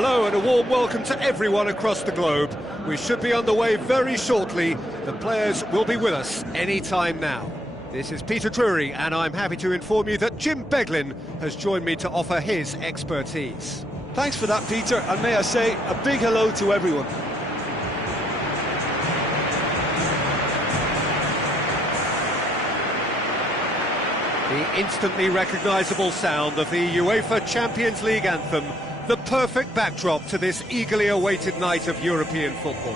Hello and a warm welcome to everyone across the globe. We should be on the way very shortly. The players will be with us any time now. This is Peter Drury and I'm happy to inform you that Jim Beglin has joined me to offer his expertise. Thanks for that, Peter, and may I say a big hello to everyone. The instantly recognisable sound of the UEFA Champions League anthem, the perfect backdrop to this eagerly awaited night of European football.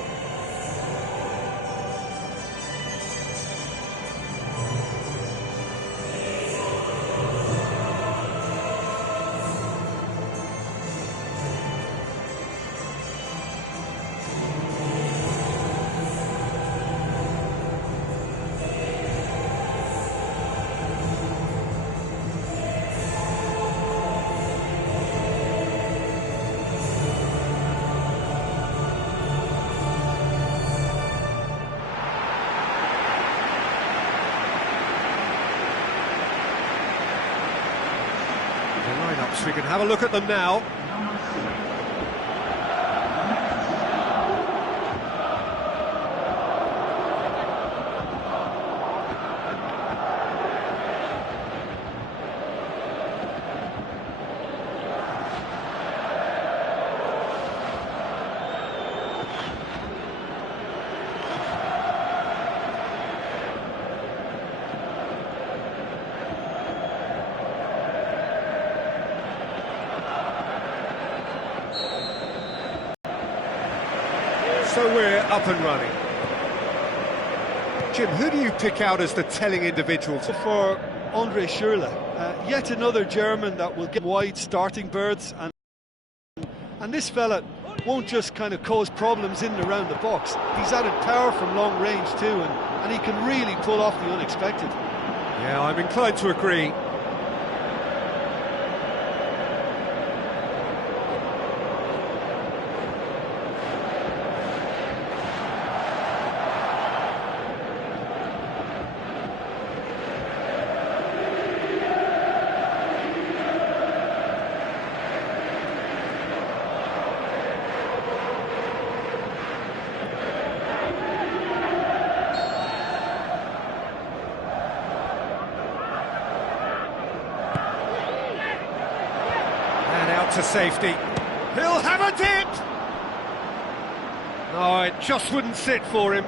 We can have a look at them now. So we're up and running. Jim, who do you pick out as the telling individual? For Andre Schurlle, yet another German that will get wide starting berths, and this fella won't just kind of cause problems in and around the box. He's added power from long range too, and he can really pull off the unexpected. Yeah, I'm inclined to agree. To safety. He'll have a dip! No, it just wouldn't sit for him.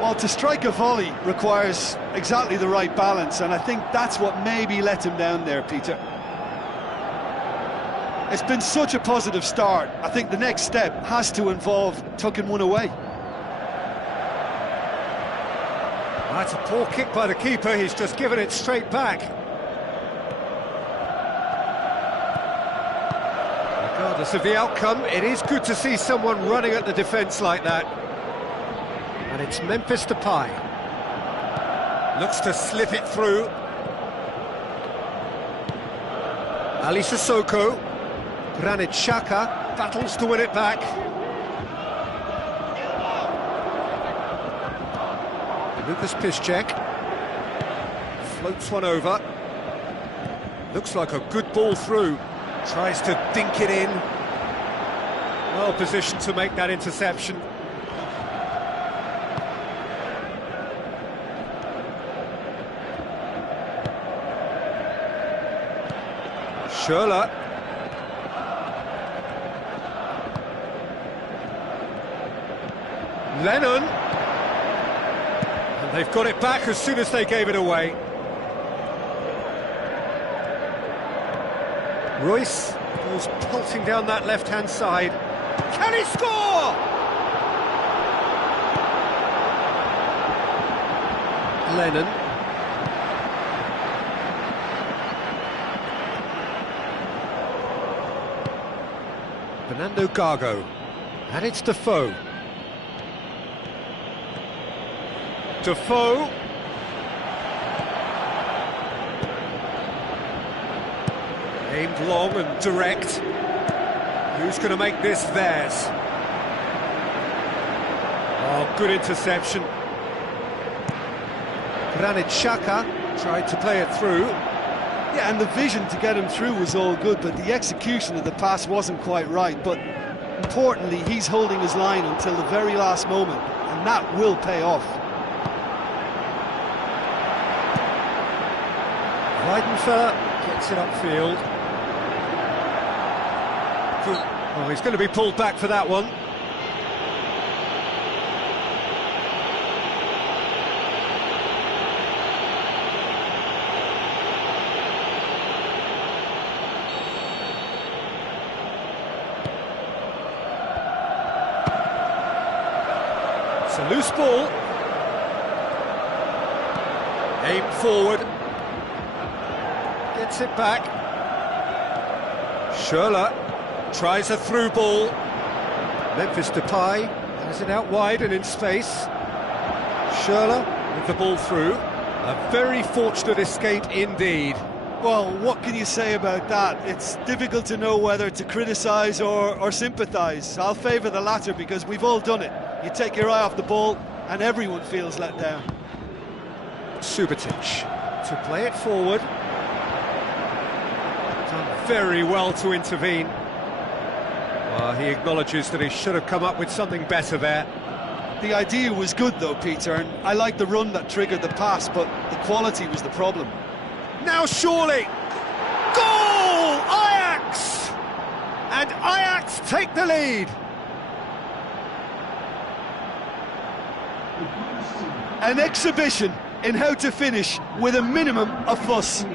Well, to strike a volley requires exactly the right balance, and I think that's what maybe let him down there, Peter. It's been such a positive start. I think the next step has to involve tucking one away. That's a poor kick by the keeper. He's just given it straight back. Regardless of the outcome, it is good to see someone running at the defence like that. And it's Memphis Depay. Looks to slip it through. Ali Sissoko. Granit Xhaka battles to win it back. Lucas Piszczek floats one over. Looks like a good ball through. Tries to dink it in. Well positioned to make that interception. Schurlle. Lennon. And they've got it back as soon as they gave it away. Royce goes pulsing down that left-hand side. Can he score? Lennon. Fernando Gago. And it's Defoe. Defoe. Aimed long and direct. Who's going to make this theirs? Oh, good interception. Granit Xhaka tried to play it through. Yeah, and the vision to get him through was all good, but the execution of the pass wasn't quite right. But importantly, he's holding his line until the very last moment, and that will pay off. Weidenfeller gets it upfield. Oh, he's going to be pulled back for that one. It's a loose ball. Aim forward. Gets it back. Schurlle tries a through ball. Memphis Depay has it out wide and in space. Schurlle with the ball through. A very fortunate escape indeed. Well, what can you say about that? It's difficult to know whether to criticise or sympathise. I'll favour the latter because we've all done it. You take your eye off the ball and everyone feels let down. Jovetic to play it forward. Done very well to intervene. Well, he acknowledges that he should have come up with something better there. The idea was good though, Peter, and I like the run that triggered the pass, but the quality was the problem. Now Schurlle! Goal! Ajax! And Ajax take the lead. An exhibition in how to finish with a minimum of fuss.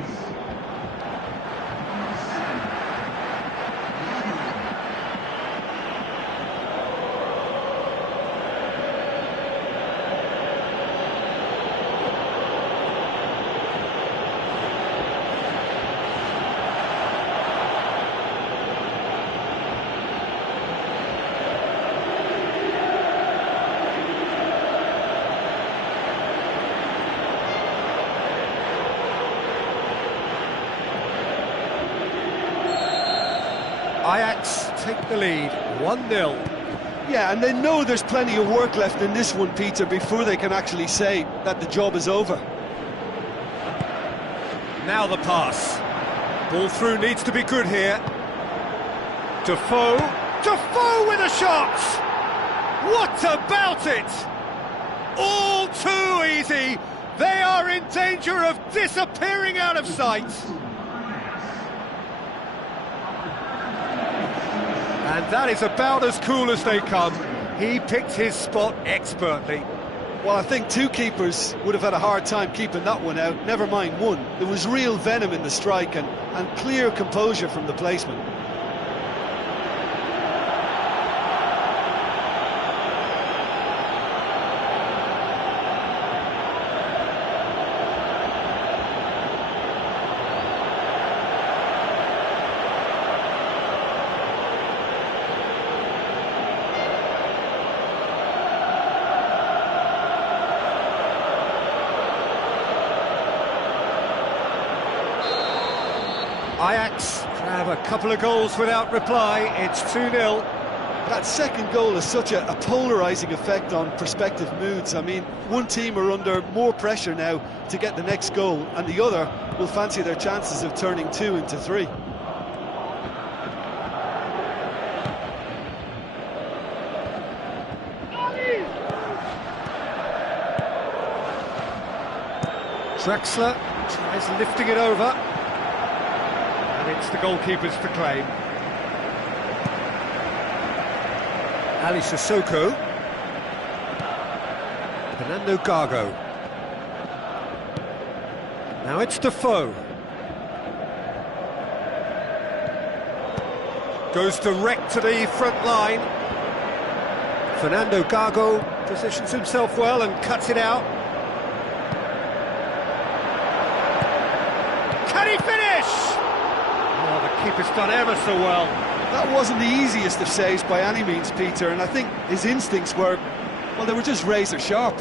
Ajax take the lead, 1-0. Yeah, and they know there's plenty of work left in this one, Peter, before they can actually say that the job is over. Now the pass. Ball through needs to be good here. Defoe. Defoe with a shot! What about it? All too easy. They are in danger of disappearing out of sight. And that is about as cool as they come. He picked his spot expertly. Well, I think two keepers would have had a hard time keeping that one out, never mind one. There was real venom in the strike and clear composure from the placement. Ajax grab a couple of goals without reply. It's 2-0. That second goal has such a polarising effect on prospective moods. I mean, one team are under more pressure now to get the next goal, and the other will fancy their chances of turning 2 into 3. Drexler tries lifting it over. It's the goalkeepers to claim. Ali Sissoko. Fernando Gago. Now it's Defoe. Goes direct to the front line. Fernando Gago positions himself well and cuts it out. Can he finish? Oh, the keeper's done ever so well. That wasn't the easiest of saves by any means, Peter, and I think his instincts were, well, they were just razor sharp.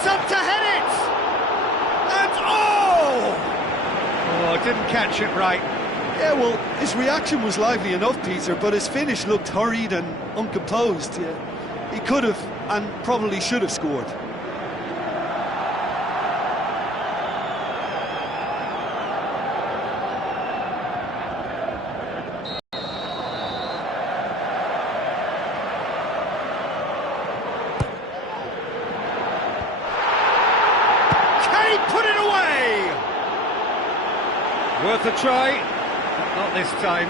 Gets up to head it! And oh! Oh, didn't catch it right. Yeah, well, his reaction was lively enough, Peter, but his finish looked hurried and uncomposed. Yeah, he could have and probably should have scored. Can he put it away? Worth a try, but not this time.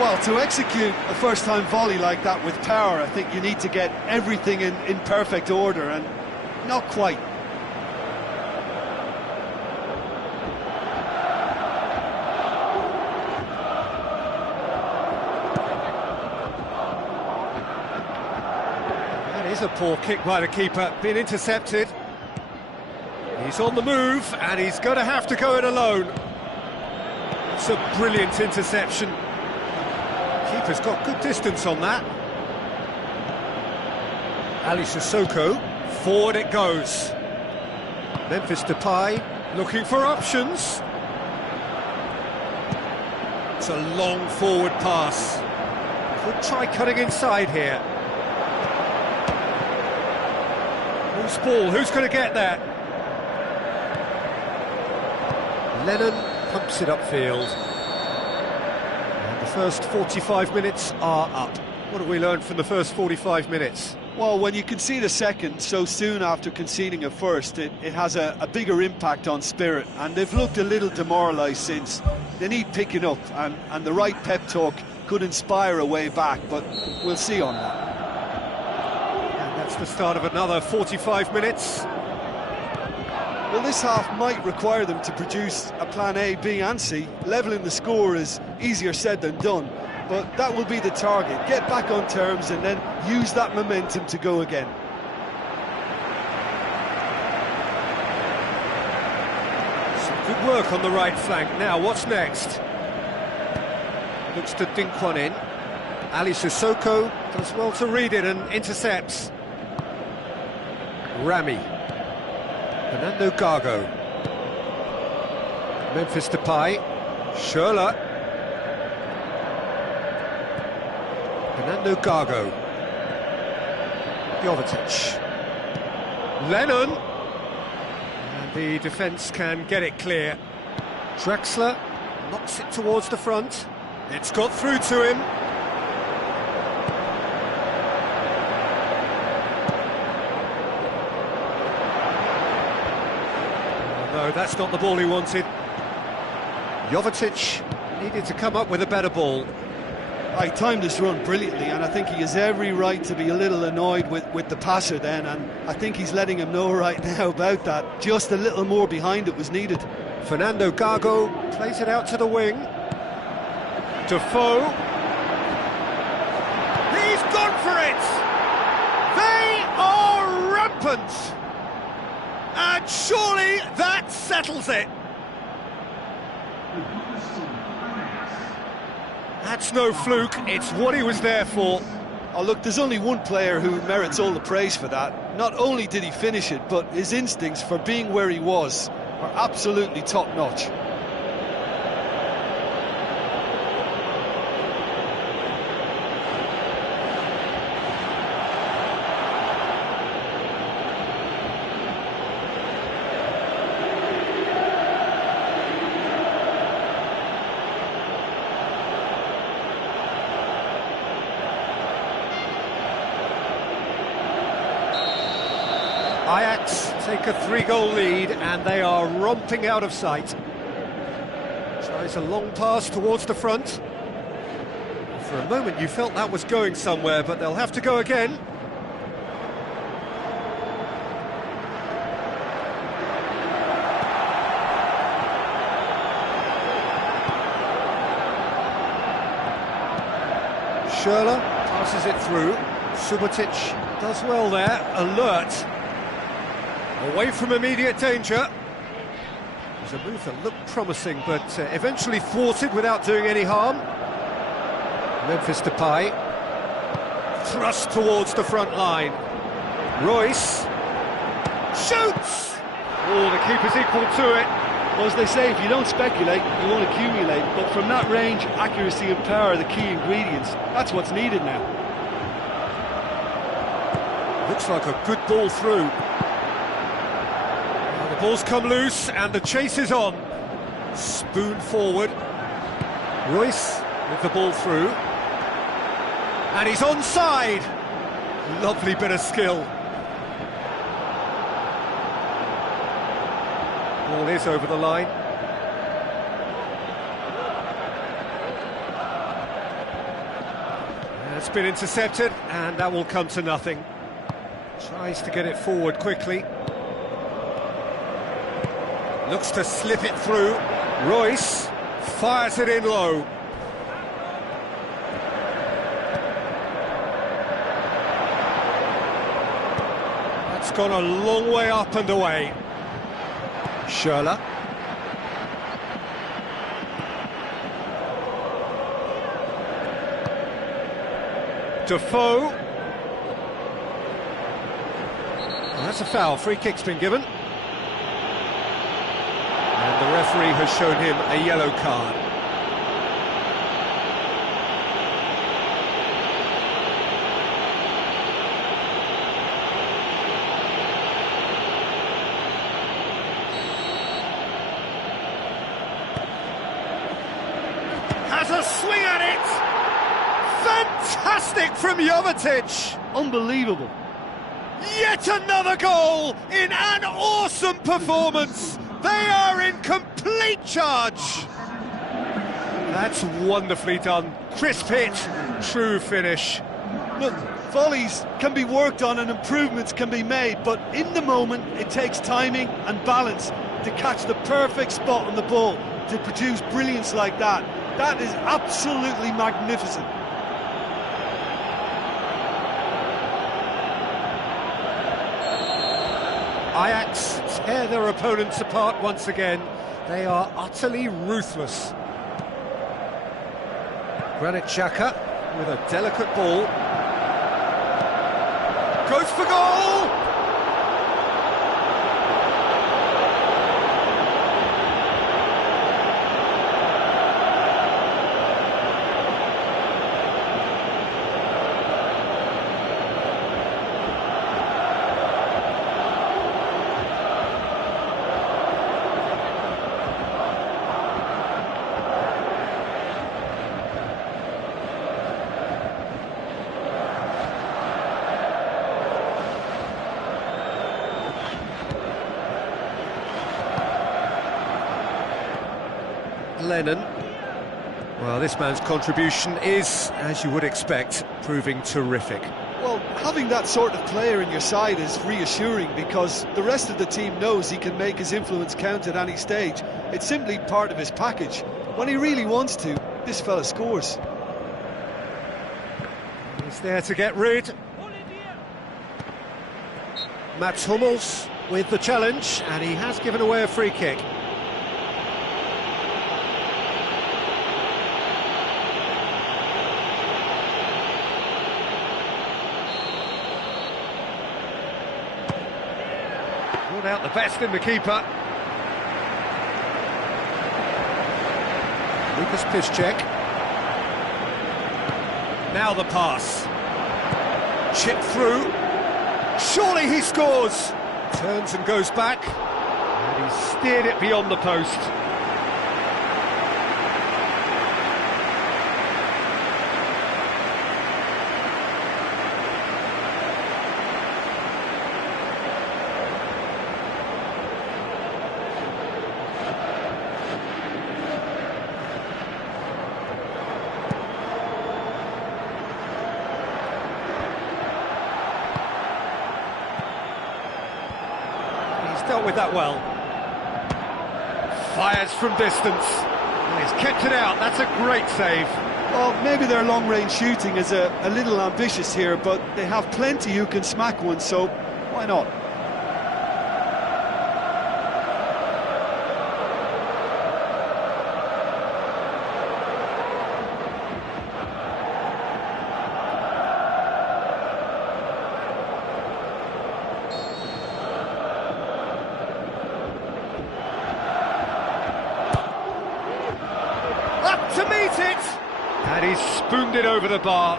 Well, to execute a first-time volley like that with power, I think you need to get everything in perfect order, and not quite. That is a poor kick by the keeper, been intercepted. He's on the move, and he's going to have to go it alone. It's a brilliant interception. Keeper's got good distance on that. Ali Sissoko, forward it goes. Memphis Depay looking for options. It's a long forward pass. Could try cutting inside here. Loose ball, who's going to get there? Lennon pumps it upfield. And the first 45 minutes are up. What have we learned from the first 45 minutes? Well, when you concede a second so soon after conceding a first, it has a bigger impact on spirit, and they've looked a little demoralised since. They need picking up, and the right pep talk could inspire a way back, but we'll see on that. And that's the start of another 45 minutes. Well, this half might require them to produce a plan A, B and C. Levelling the score is easier said than done, but that will be the target. Get back on terms and then use that momentum to go again. Some good work on the right flank. Now, what's next? Looks to dink one in. Ali Sissoko does well to read it and intercepts. Rami. Fernando Gago. Memphis Depay. Schurlle. Fernando Gago. Jovetic. Lennon. And the defence can get it clear. Drexler knocks it towards the front. It's got through to him. No, that's not the ball he wanted. Jovetic needed to come up with a better ball. He timed this run brilliantly, and I think he has every right to be a little annoyed with the passer then, and I think he's letting him know right now about that. Just a little more behind it was needed. Fernando Gago plays it out to the wing. Defoe. He's gone for it! They are rampant! And surely that settles it. That's no fluke, it's what he was there for. Oh look, there's only one player who merits all the praise for that. Not only did he finish it, but his instincts for being where he was are absolutely top-notch. Ajax take a 3-goal lead and they are romping out of sight. Tries a long pass towards the front. For a moment you felt that was going somewhere, but they'll have to go again. Schurlle passes it through. Subotic does well there, alert. Away from immediate danger. It was a move that looked promising, but eventually thwarted without doing any harm. Memphis Depay. Thrust towards the front line. Royce. Shoots! Oh, the keeper's equal to it. Well, as they say, if you don't speculate, you won't accumulate. But from that range, accuracy and power are the key ingredients. That's what's needed now. Looks like a good ball through. Now the ball's come loose and the chase is on. Spoon forward. Royce with the ball through. And he's onside. Lovely bit of skill. Ball is over the line. It's been intercepted, and that will come to nothing. Tries to get it forward quickly. Looks to slip it through. Royce fires it in low. That's gone a long way up and away. Schurlle. Defoe. That's a foul. Free kick's been given. And the referee has shown him a yellow card. Has a swing at it! Fantastic from Jovetic! Unbelievable. Yet another goal in an awesome performance! They are in complete charge! That's wonderfully done. Crisp hit, true finish. Look, volleys can be worked on and improvements can be made, but in the moment it takes timing and balance to catch the perfect spot on the ball to produce brilliance like that. That is absolutely magnificent. Ajax tear their opponents apart once again. They are utterly ruthless. Granit Xhaka with a delicate ball. Goes for goal! Lennon. Well, this man's contribution is, as you would expect, proving terrific. Well, having that sort of player in your side is reassuring because the rest of the team knows he can make his influence count at any stage. It's simply part of his package. When he really wants to, this fella scores. He's there to get rid. Mats Hummels with the challenge, and he has given away a free kick. Brought out the best in the keeper. Lucas Piszczek. Now the pass. Chip through. Surely he scores! Turns and goes back. And he's steered it beyond the post. Dealt with that well. Fires from distance. And he's kept it out. That's a great save. Well, maybe their long-range shooting is a little ambitious here, but they have plenty who can smack one, so why not? boomed it over the bar.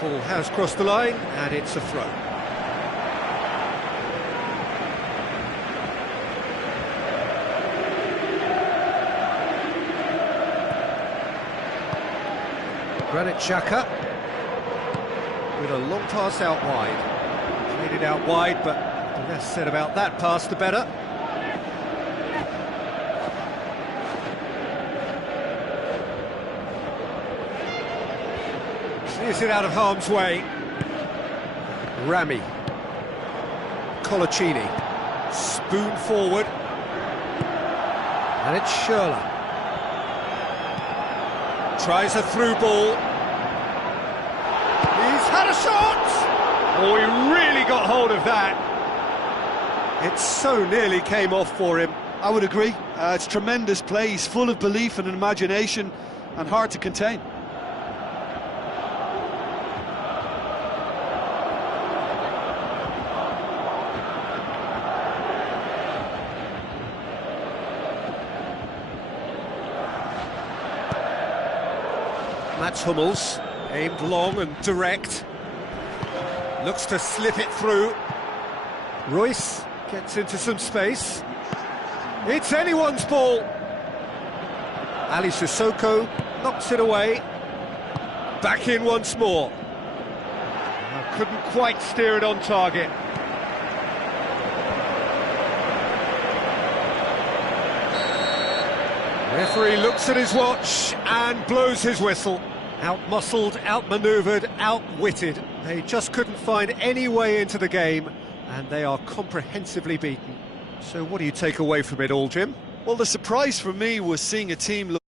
Ball has crossed the line, and it's a throw. Granit Xhaka with a long pass out wide. Played it out wide, but the less said about that pass, the better. Clears it out of harm's way. Rami. Colaccini. Spoon forward. And it's Schurlle. Tries a through ball. He's had a shot! Oh, he really got hold of that. It so nearly came off for him. I would agree. It's tremendous play. He's full of belief and imagination and hard to contain. Mats Hummels, aimed long and direct. Looks to slip it through. Royce gets into some space. It's anyone's ball. Ali Sissoko knocks it away. Back in once more. Couldn't quite steer it on target. Referee looks at his watch and blows his whistle. Out-muscled, out-manoeuvred, outwitted. They just couldn't find any way into the game, and they are comprehensively beaten. So what do you take away from it all, Jim? Well, the surprise for me was seeing a team look